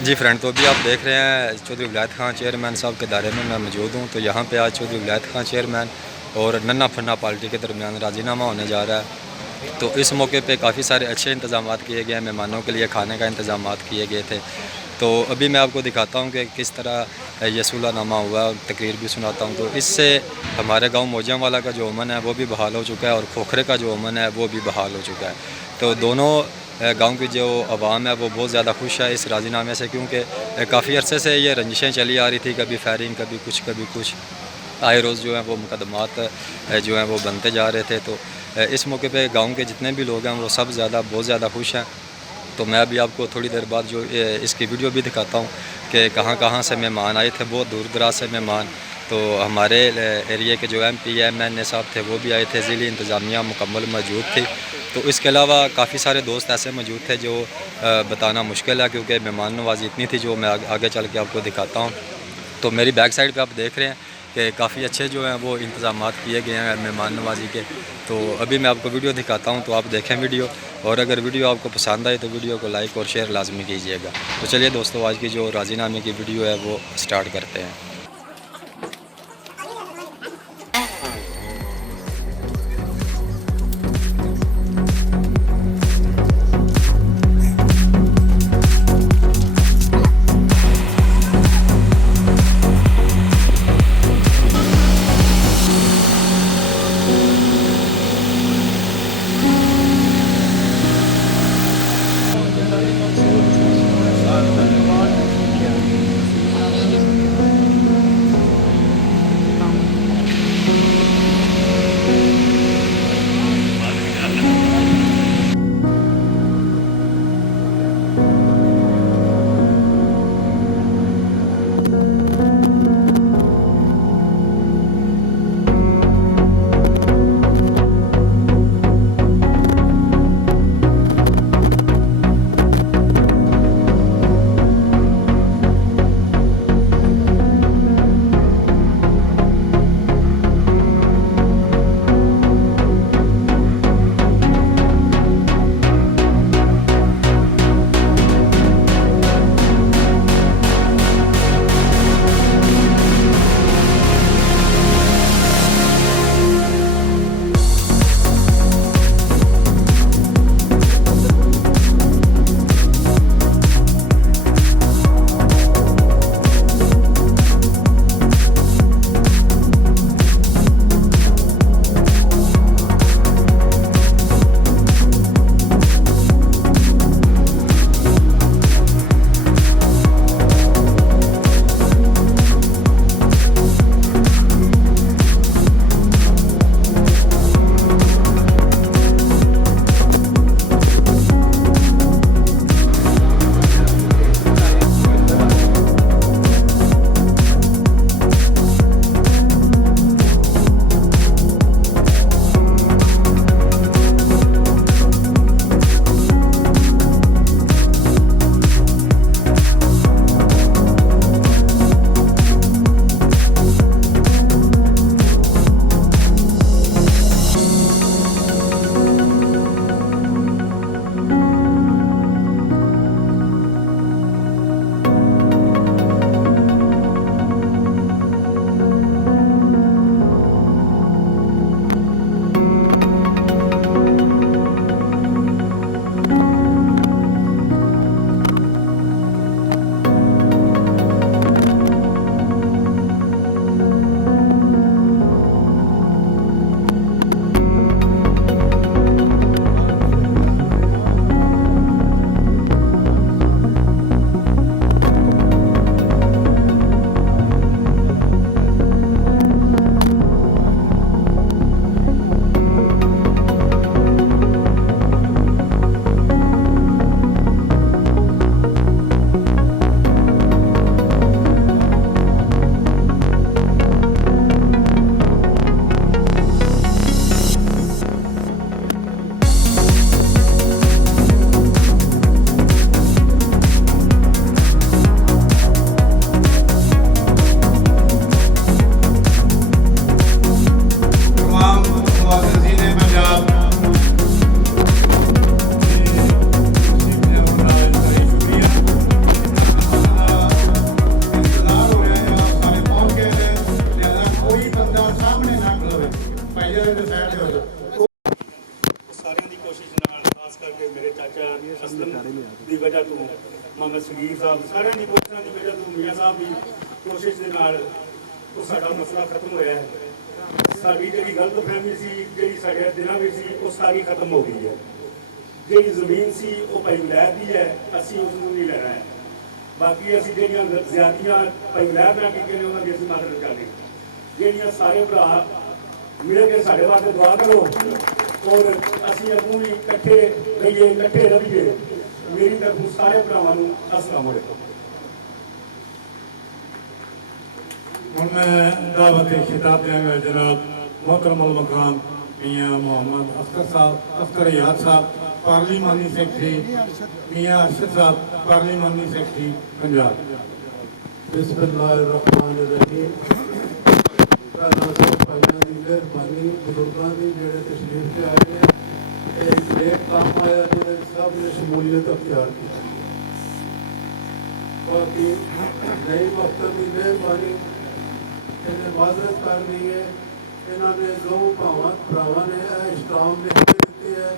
जी friend, तो अभी आप देख रहे हैं चौधरी विलायत खान चेयरमैन साहब के दायरे में मैं मौजूद हूँ। तो यहाँ पे आज चौधरी विलायत खान चेयरमैन और नन्ना फन्ना पार्टी के दरमियान राजीनामा होने जा रहा है। तो इस मौके पे काफ़ी सारे अच्छे इंतजाम किए गए हैं, मेहमानों के लिए खाने का इंतजाम किए गए थे। तो अभी मैं आपको दिखाता हूँ कि किस तरह ये सुलहनामा हुआ और तकरीर भी सुनाता हूँ। तो इससे हमारे गाँव मोजावाला का जो अमन है वो भी बहाल हो चुका है और खोखरे का जो अमन है वो भी बहाल हो चुका है। तो दोनों गांव की जो आवाम है वो बहुत ज़्यादा खुश है इस राज़ीनामे से, क्योंकि काफ़ी अरसे से ये रंजिशें चली आ रही थी, कभी फायरिंग कभी कुछ आए रोज़ जो है वो मुकदमात जो हैं वो बनते जा रहे थे। तो इस मौके पे गांव के जितने भी लोग हैं वो सब बहुत ज़्यादा खुश हैं। तो मैं अभी आपको थोड़ी देर बाद जो इसकी वीडियो भी दिखाता हूँ कि कहाँ कहाँ से मेहमान आए थे, बहुत दूर दराज से मेहमान। तो हमारे एरिया के जो MP MNA साहब थे वो भी आए थे, ज़िली इंतज़ामिया मुकम्मल मौजूद थी। तो इसके अलावा काफ़ी सारे दोस्त ऐसे मौजूद थे जो बताना मुश्किल है, क्योंकि मेहमान नवाज़ी इतनी थी जो मैं आगे चल के आपको दिखाता हूँ। तो मेरी बैक साइड पे आप देख रहे हैं कि काफ़ी अच्छे जो हैं वो इंतज़ामात किए गए हैं मेहमान नवाज़ी के। तो अभी मैं आपको वीडियो दिखाता हूँ, तो आप देखें वीडियो, और अगर वीडियो आपको पसंद आए तो वीडियो को लाइक और शेयर लाजमी कीजिएगा। तो चलिए दोस्तों, आज की जो राज़ीनामे की वीडियो है वो स्टार्ट करते हैं। ਮੁਹੰਮਦ ਸਗੀਰ ਸਾਹਿਬ ਸਾਰਿਆਂ ਦੀ ਕੋਸ਼ਿਸ਼ਾਂ ਦੀ ਵਜ੍ਹਾ ਤੋਂ ਮੀਆਂ ਸਾਹਿਬ ਦੀ ਕੋਸ਼ਿਸ਼ ਦੇ ਨਾਲ ਉਹ ਸਾਡਾ ਮਸਲਾ ਖਤਮ ਹੋਇਆ ਹੈ। ਸਾਡੀ ਜਿਹੜੀ ਗਲਤਫਹਿਮੀ ਸੀ, ਜਿਹੜੀ ਸਾਡੇ ਦਿਨਾਂ ਵਿੱਚ ਸੀ, ਉਹ ਸਾਰੀ ਖਤਮ ਹੋ ਗਈ ਹੈ। ਜਿਹੜੀ ਜ਼ਮੀਨ ਸੀ ਉਹ ਭਾਈ ਵਿਲਾਇਤ ਦੀ ਹੈ, ਅਸੀਂ ਉਸ ਨੂੰ ਨਹੀਂ ਲੈਣਾ ਹੈ। ਬਾਕੀ ਅਸੀਂ ਜਿਹੜੀਆਂ ਜ਼ਿਆਦੀਆਂ ਭਾਈ ਵਿਲਾਇਤ ਨਾਲ ਕੀਤੀਆਂ ਨੇ ਉਹਨਾਂ ਦੀ ਅਸੀਂ ਮਦਦ ਕਰਾਂਗੇ। ਜਿਹੜੀਆਂ ਸਾਰੇ ਭਰਾ ਮਿਲ ਕੇ ਸਾਡੇ ਵਾਸਤੇ ਦੁਆ ਕਰੋ ਔਰ ਅਸੀਂ ਅੱਗੋਂ ਵੀ ਇਕੱਠੇ ਰਹੀਏ, ਇਕੱਠੇ ਰਹੀਏ। मेरी तरफ सारे भरावां अस्सलाम वालेकुम। ਹੁਣ मैं दावत खिताब देंगे जनाब मोहतरम अल मकाम मियाँ मोहम्मद अख्तर साहब, अख्तर याद साहब पार्लिमानी सेक्रेटरी, मियाँ अरशद साहब पार्लिमानी सेक्रेटरी पंजाब। बिस्मिल्लाहिर्रहमानिर्रहीम। भाइयों की मेहरबानी, बुजुर्गों की जेड़े तशरीफ से आए हैं, एक काम आया जो सब ने शमूलियत अख्तियार की। बाकी नई वक्त की मेहरबानी इन्हें माजरत करनी है। इन्होंने दो भरावां ने इस्लाम लिख दी है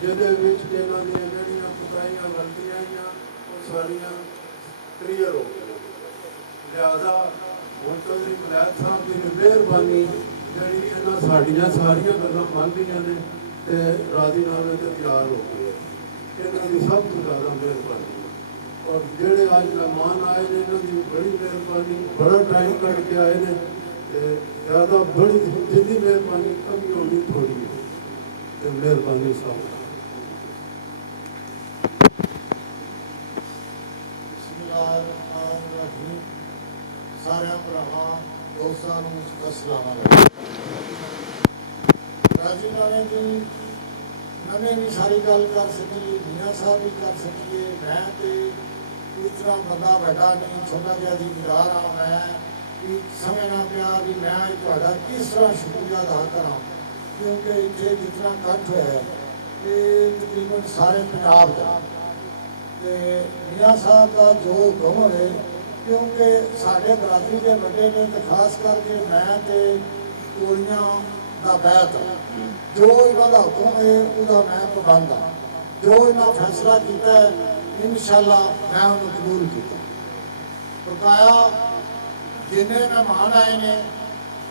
जिहदे इन्होंने जिहड़ियां कुताहियां गलतियां आईयां वो सारियां क्लीयर हो गई। लिहाजा हुण चौधरी विलायत साहब की मेहरबानी जिहड़ी इन्हां साडियां सारियां गल्लां मंनदियां ने ते राजीनामे ते तैयार हो गए। इन्हां दी सब तो ज़्यादा मेहरबानी और जेड़े अज मेहमान आए ने इन्हां दी बड़ी मेहरबानी, बड़ा टाइम कट के आए ने ते ज़्यादा बड़ी जिंदी मेहरबानी कमी होनी थोड़ी है ते मेहरबानी सब। सारे भरावां दोस्तां नूं अस्सलाम वालेकुम। राजीनामे की मैंने भी सारी गल कर सकी, मियाँ साहब भी कर सकिए। मैं तो इस तरह बंदा बैठा नहीं, छोटा जहा जिम्मेदार हाँ। मैं भी समझना पाया भी मैं थोड़ा किस तरह शुक्रिया अदा करा, क्योंकि इतने जितना इकट्ठ होया ये तकरीबन सारे पंजाब का मियाँ साहब का जो हुक्म होवे, क्योंकि साढ़े बरादरी के बड़े ने तो खास करके मैं तो गोलियां का बैत जो इन्हों का हुक्म है वह मैं पाबंद हाँ। जो इन्होंने फैसला किया है इंशाअल्लाह मैं उन्हें कबूल किया। बकाया जिन्हें मेहमान आए ने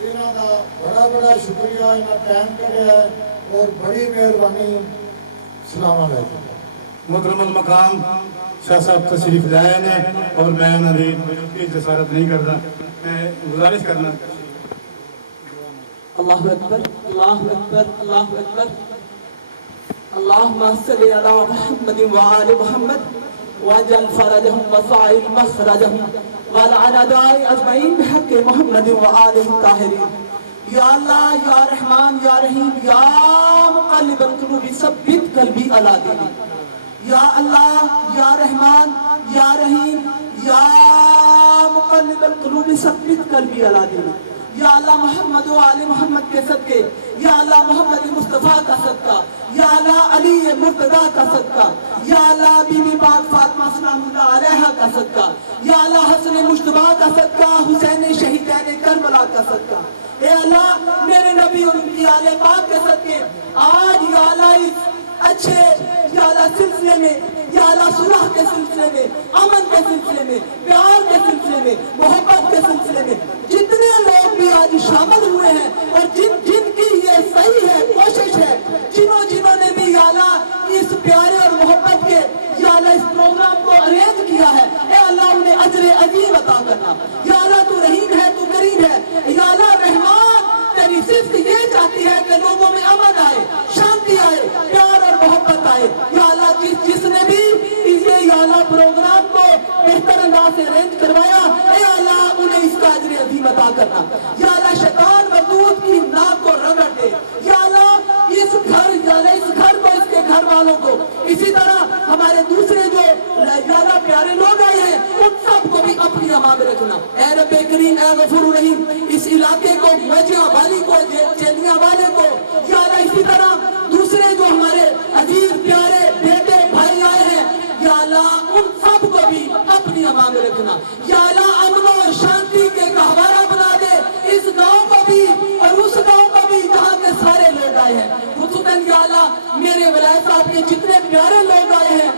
इन्हों का बड़ा बड़ा शुक्रिया, इन्हें टाइम कढ़िया और बड़ी मेहरबानी। सलाम अलैकुम। मोहतरम अल मकाम शाह साहब तशरीफ लाए ने और मैं उन्होंने मौजूदगी जसारत नहीं करता। मैं गुजारिश करना अल्लाहु अकबर, अल्लाहु अकबर, अल्लाहु अकबर। अल्लाहुम्मा सल्लि अला मुहम्मद व आलि मुहम्मद वजअल फरजहुम वसाइल मखरजहुम व लअन अदाई अजमईन बिहक़्क़ि मुहम्मद व आलिहि ताहिरीन। या अल्लाह, या रहमान, या रहीम, या मुक़ल्लिबल क़ुलूब सब्बित क़ल्बी अला दीनिक। या अल्लाह, या रहमान, या रहीम, या मुक़ल्लिबल क़ुलूब सब्बित क़ल्बी अला दीनिक। या अल्लाह मोहम्मद व आले मोहम्मद के सदके, या अल्लाह मोहम्मद मुस्तफ़ा का सदका, या अल्लाह अली मुर्तदा का सदका, या अल्लाह बीबी पाक फातिमा सलामुल्लाह अलैहा का सदका, या अल्लाह हसन मुश्तबा का सदका, हुसैन शहीदैन करबला का सदका। ए अल्लाह मेरे नबी और उनकी आले पाक के सदके आज या अल्लाह इस अच्छे या अल्लाह सिलसिले में, या अल्लाह सुलह के सिलसिले में, अमन के सिलसिले में, प्यार के सिलसिले में, मोहब्बत के सिलसिले में जितने लोग भी आज शामिल हुए हैं और जिनकी ये सही है कोशिश है, जिन्होंने भी या अल्लाह इस प्यारे और मोहब्बत के या अल्लाह इस प्रोग्राम को अरेंज किया है, ए अल्लाह उन्हें अजर अजीम अता करना। या अल्लाह तू रहीम है, तू करीम है। या अल्लाह रहमान तेरी सिर्फ ये चाहती है कि लोगों में अमन आए, शांति आए, प्यार और मोहब्बत आए। या अल्लाह जिसने भी इसे या अल्लाह प्रोग्राम को बेहतर अंदाज से अरेंज करवाया, ए अल्लाह उन्हें इसका अजर अजीम अता करना। या अल्लाह शैतान मरदूद की नाक को रगड़ दे। या अल्लाह इस घर को, इसके घर वालों को, इसी तरह हमारे दूसरे जो ज्यादा प्यारे लोग आए हैं उन सबको भी अपनी अमा में रखना। ए रब्बे करीम, ए गफूर रहीम, इस इलाके को, मजिया वाली को, चेलिया वाले को, या अल्लाह इसी तरह दूसरे जो हमारे अजीज प्यारे बेटे भाई आए हैं, या अल्लाह उन सबको भी अपनी अमा में रखना। या अल्लाह अमन और शांति के गहवारा बना दे इस गांव को भी और उस गांव को भी जहाँ के सारे लोग आए हैं। खुसूसन या अल्लाह मेरे विलायत साहब के जितने प्यारे लोग आए हैं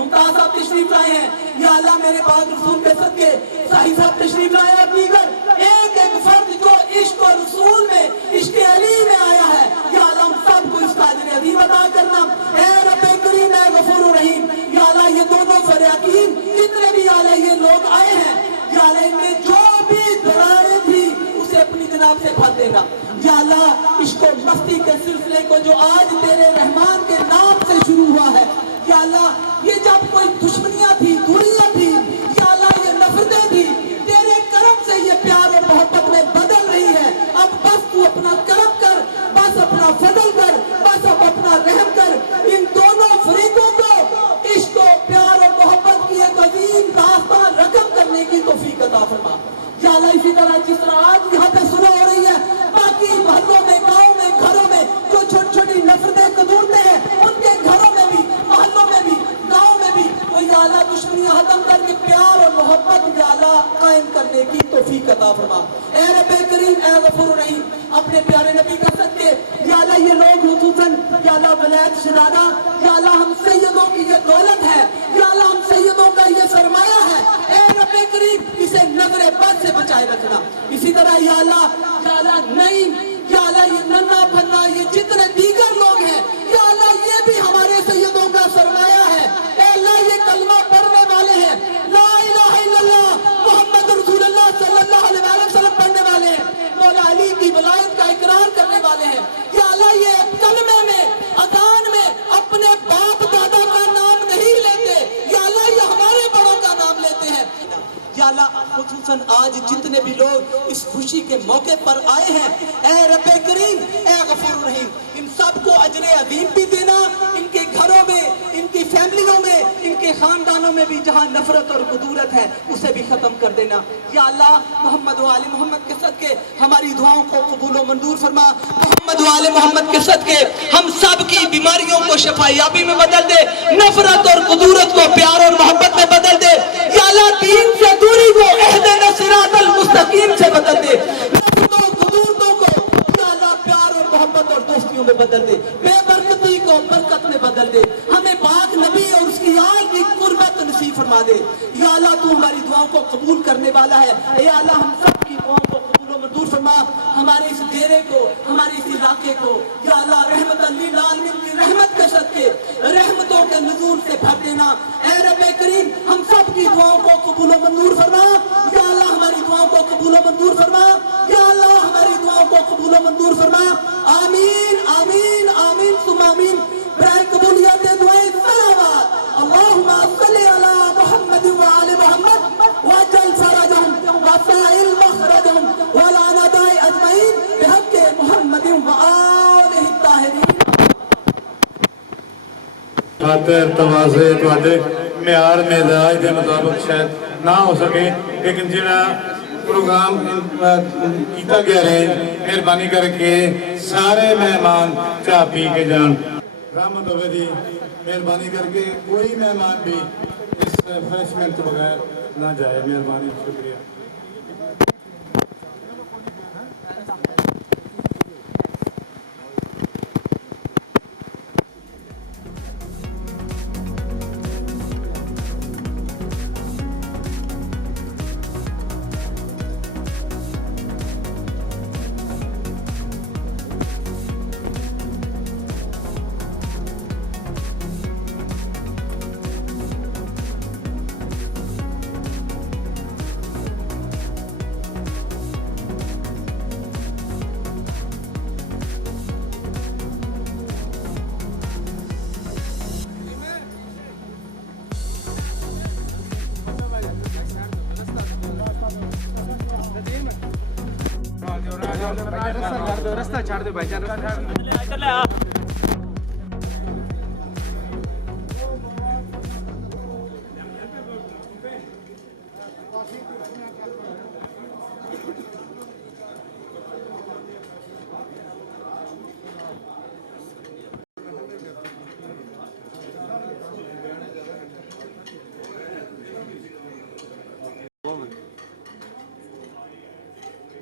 मुमताज साहब तशरीफ लाए हैं, या अल्लाह मेरे पाक रसूल के सदके साहिब साहब तशरीफ लाए हैं, दीगर एक एक फर्द जो इश्क और रसूल में, इश्क अली में आया है, या अल्लाह हम सबको इसका अजर अज़ीम अता करना। ए रब्बे करीम, ए गफूर रहीम, या अल्लाह ये दोनों फरियाकीन जितने भी या अल्लाह ये लोग आए हैं, या अल्लाह इनमें जो भी दरारें थी उसे अपनी जनाब से भर देना। या अल्लाह इश्क और मस्ती के सिलसिले को जो आज तेरे रहमान के नाम से शुरू हुआ है, या अल्लाह ये जब कोई दुश्मनियां थी, दूरियां थी, या अल्लाह ये नफरतें थी, तेरे करम से ये प्यार और मोहब्बत में बदल रही है। अब बस तू अपना करम कर, बस अपना फजल कर, बस अब अपना रहम कर, इन दोनों फरीकों को इश्क और प्यार और मोहब्बत की एक अजीम दास्तान रकम करने की तौफीक अता फरमा। या अल्लाह इसी तरह जिस तरह आज यहाँ पे सुलह हो रही है, बाकी मोहल्लों में, गाँव में, घरों में जो छोटी छोटी नफरतें कदूरते हैं, उनके घरों में भी, मोहल्लों में भी, गाँव में भी वो या अल्लाह दुश्मनियां खत्म करके प्यार और मोहब्बत या अल्लाह कायम करने की तौफीक अता फरमा। ए रब्बे करीम, ए गफूर रहीम, अपने प्यारे नबी का सदके या अल्लाह ये लोग हुसूसन या अल्लाह वलायत शहदादा, या अल्लाह हम सैयदों की ये दौलत है, या अल्लाह हम सैयदों का ये सरमाया है। ए रब्बे करीम, इसे नजरे बद से बचाए रखना। इसी तरह या अल्लाह नहीं, या अल्लाह ये नन्ना फन्ना ये जितने दीगर लोग हैं, या अल्लाह ये भी हमारे सैयदों का सरमाया है। ए अल्लाह ये कलमा पढ़ने वाले हैं, ला इलाहा इल्लल्लाह मुहम्मद रसूलुल्लाह सल्लल्लाहु अलैहि वसल्लम पढ़ने वाले हैं, मौला अली की वलायत का इकरार करने वाले हैं। या अल्लाह ये कलमे में, अज़ान में अपने बाप दादा का नाम नहीं लेते, या अल्लाह ये हमारे बड़ों का नाम लेते हैं। या अल्लाह खुसूसन आज जितने भी लोग इस खुशी के मौके पर आए हैं, ए रब्बे करीम, ए गफूर रहीम, इन सबको अजर अज़ीम भी देना, इनके घरों में, इनकी फैमिलियों में, इनके खानदानों में भी जहां नफरत और कुदूरत है उसे भी खत्म कर देना। या अल्लाह मोहम्मद व आले मोहम्मद के सदके हमारी दुआओं को कबूल व मंजूर फरमा। मोहम्मद व आले मोहम्मद के सदके हम सब की बीमारियों को शफायाबी में बदल दे, नफरत और कुदूरत को प्यार और मोहब्बत में बदल दे। या अल्लाह दीन से दूरी को एहदिना सिरातल मुस्तकीम से बदल दे, नफरतों कुदूरतों को या अल्लाह प्यार और मोहब्बत और दोस्तियों में बदल दे, बेबरकती को बरकत में बदल दे, हमें पाक नबी और उसकी आल की कुर्बत नसीब फरमा दे। या अल्लाह तू हमारी दुआओं को कबूल करने वाला है। या अल्लाह हम सब की दुआओं को कबूल और मंजूर फरमा, हमारे इस डेरे को, हमारे इस इलाके को या अल्लाह रहमतन लिल आलमीन की रहमत के सदके रहमतों के नुज़ूल से भर देना। ए रब्बे करीम, हम सब की दुआओं को कबूल और मंजूर फरमा। या अल्लाह हमारी दुआओं को कबूल और मंजूर फरमा। या अल्लाह हमारी दुआओं को कबूल और मंजूर फरमा। आमीन आमीन आमीन सुम आमीन। बराए कबूलियत दुआएं सलावत अल्लाहुम्मा सल्ली अला मुहम्मद व आले मुहम्मद वजल फरजहुम वसाइल मखरजहुम वलाना दाई अजमईन बिहक़्क़ि मुहम्मद व आलिहि ताहिरीन। खातिर तवाज़े तुहाडे म्यार मिजाज के मुताबिक शायद ना हो सके, लेकिन जिहड़ा प्रोग्राम किया गया है, मेहरबानी करके सारे मेहमान चाह पी के जान। रहमत होवे जी, मेहरबानी करके कोई मेहमान भी इस रिफ्रेशमेंट के बगैर ना जाए। मेहरबानी, शुक्रिया। रास्ता छाड़ दो भाईजान।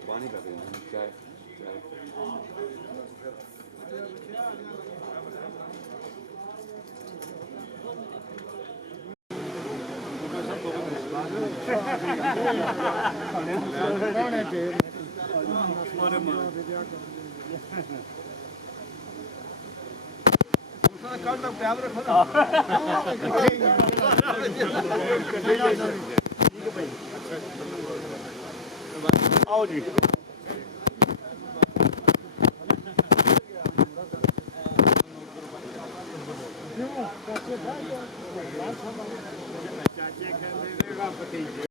पानी कर देना, चाय ਕੱਲ ਤੱਕ ਪਿਆਰ ਰੱਖੋ ਨਾ ਆਓ ਜੀ ਚਾਚੇ ਕਹਿੰਦੇ ਨੇ ਰੱਬ ਤੇ